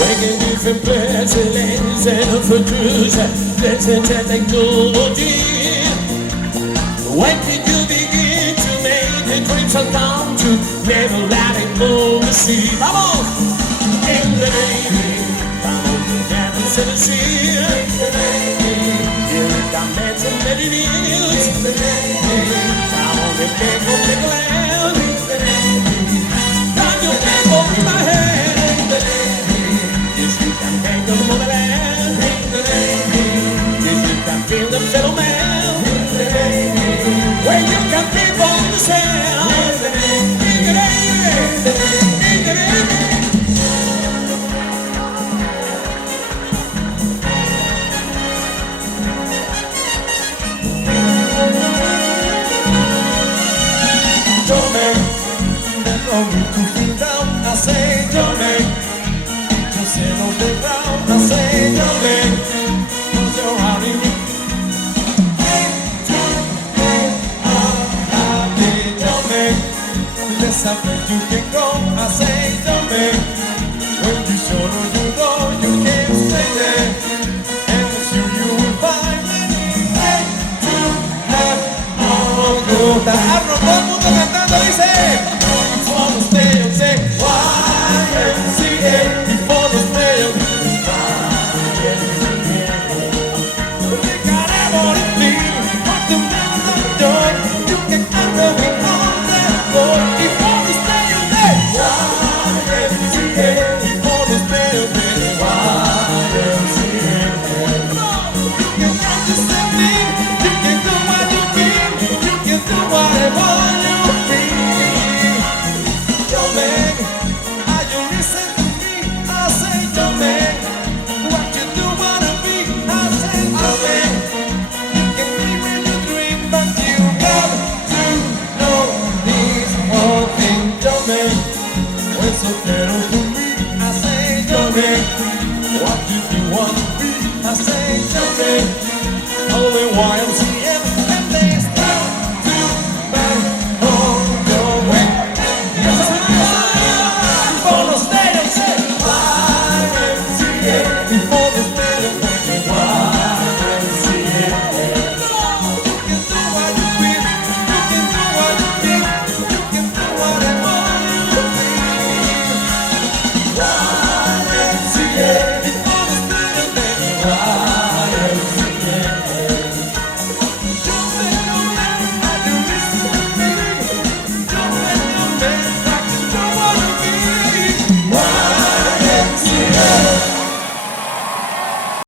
Waking different places, lands and futures, let's technology. When did you begin to make the dreams come true? Never let it go to see. Vamos! In the name, vamos to heaven to the sea. In the name, here come dancing melodies. In the name, vamos to take land. In the name, can you hold my hand? In the name, yes you can take the motherland. In the name, yes you can feel the fellow man. In the name, when you can feel on the sound. In the name, in the name, in the name. I say, Johnny, just sit on the ground. I say, Johnny, close your heart in me. Hey, Johnny, let's have it, you can go. I say, Johnny, when you show you go, you can't stay there. And it's you will find it. Hey, go. Todo el mundo cantando dice. So tell to me, I say, Johnny, what do you want to be? I say, Johnny, only YMCA.